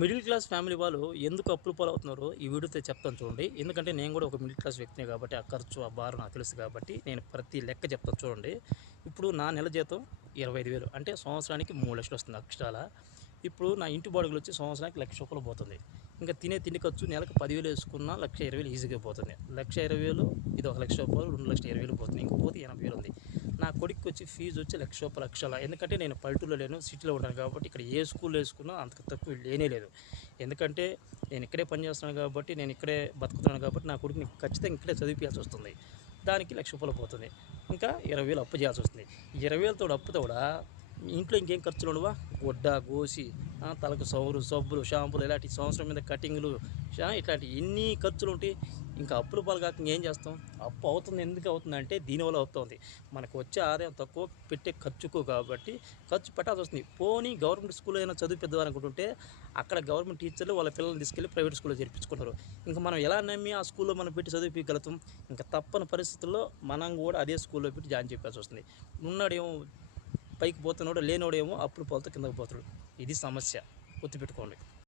Middle class family వాళ్ళు ఎందుకు అప్పుల పాలవుతున్నారో ఈ వీడియోతో చెప్తాను చూడండి. ఎందుకంటే నేను కూడా ఒక మిడిల్ క్లాస్ వ్యక్తినే కాబట్టి ఆ ఖర్చు, ఆ భారం నాకు తెలుసు కాబట్టి నేను ప్రతి లెక్క చెప్తాను చూడండి. ఇప్పుడు నా నెల జీతం 25,000 అంటే సంవత్సరానికి 3,00,000 వస్తుంది అక్షరాల. ఇప్పుడు నా ఇంటి బాడుగలు వచ్చి సంవత్సరానికి ₹1,00,000 పోతుంది. ఇంకా తినే తిండి ఖర్చు నెలకు 10,000 వేసుకున్నా 1,20,000 ఈజీగా పోతుంది. 1,20,000 ఇది ఒక ₹1,00,000 2,20,000 పోతుంది. ఇంక పోతే 80,000 ఉంది. నా కొడుక్కి వచ్చి ఫీజు వచ్చి ₹1,00,000 అక్షరాల. ఎందుకంటే నేను పల్లెటూరులో లేను, సిటీలో ఉన్నాను కాబట్టి ఇక్కడ ఏ స్కూల్ వేసుకున్నా అంతకు తక్కువ లేనే లేదు. ఎందుకంటే నేను ఇక్కడే పని చేస్తున్నాను కాబట్టి, నేను ఇక్కడే బతుకుతున్నాను కాబట్టి నా కొడుకుని ఖచ్చితంగా ఇక్కడే చదివించాల్సి వస్తుంది. దానికి ₹1,00,000 పోతుంది. ఇంకా 20,000 అప్పు చేయాల్సి వస్తుంది. 20,000 తోడు అప్పు తోడా ఇంట్లో ఇంకేం ఖర్చులు ఉండవా? గుడ్డ, గోసి, తలకు సబ్బులు, షాంపూలు, ఇలాంటి సంవత్సరం మీద కటింగ్లు, ఇట్లాంటి ఎన్ని ఖర్చులు ఉంటాయి. ఇంకా అప్పుల పాలు కాక ఇంకేం చేస్తాం? అప్పు అవుతుంది. ఎందుకు అవుతుందంటే దీనివల్ల అవుతుంది. మనకు వచ్చే ఆదాయం తక్కువ, పెట్టే ఖర్చుకు కాబట్టి ఖర్చు పెట్టాల్సి వస్తుంది. పోనీ గవర్నమెంట్ స్కూల్లో అయినా చదివిద్దాం అనుకుంటుంటే అక్కడ గవర్నమెంట్ టీచర్లు వాళ్ళ పిల్లల్ని తీసుకెళ్ళి ప్రైవేట్ స్కూల్లో చేర్పించుకుంటారు. ఇంకా మనం ఎలా నమ్మి ఆ స్కూల్లో మనం పెట్టి చదివించగలుగుతాం? ఇంకా తప్పని పరిస్థితుల్లో మనం కూడా అదే స్కూల్లో పెట్టి జాయిన్ చేయాల్సి వస్తుంది. ఉన్నాడేమో పైకి పోతున్నాడు, లేనోడేమో అప్పుల పాలతో కిందకి పోతాడు. ఇది సమస్య, గుర్తుపెట్టుకోండి.